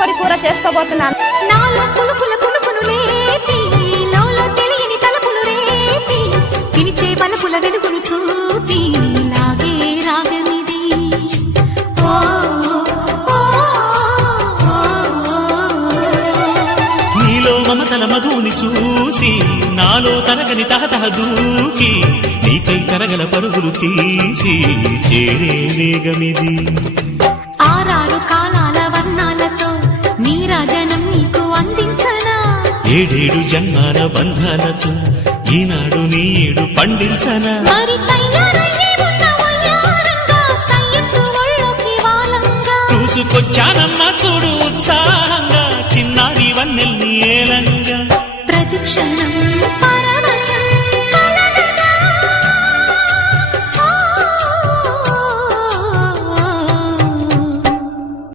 కోడి కూర చేసుకోబోతున్నాను. నాలో కులుకుల కులుకులు లేపి లోలో తెలియని తలపులు రేపి పిలిచే బలపుల వెలుగులు చూపి లాగే రాగమిది. ఓ నీలో మమతల మధుని చూసి నాలో తరగని తహతహ దూకి నీకై తరగల పరుగులు తీసి చేరే వేగమిది. ఆరారు కాలాల వర్ణాలతో నీరాజనం నీకు అందించనా, ఏడేడు జన్మాల బంధాలతో ఈనాడు నీడు పండించనా. మరి తయారయ్యే ఉన్న వయ్యారంగా సయ్యత్తు ఒళ్ళోకి వాలంగా చూసుకొచ్చానమ్మా చూడు ఉత్సాహంగా చిన్నారి వన్నెల్ని ఏలంగా. ప్రతిక్షణం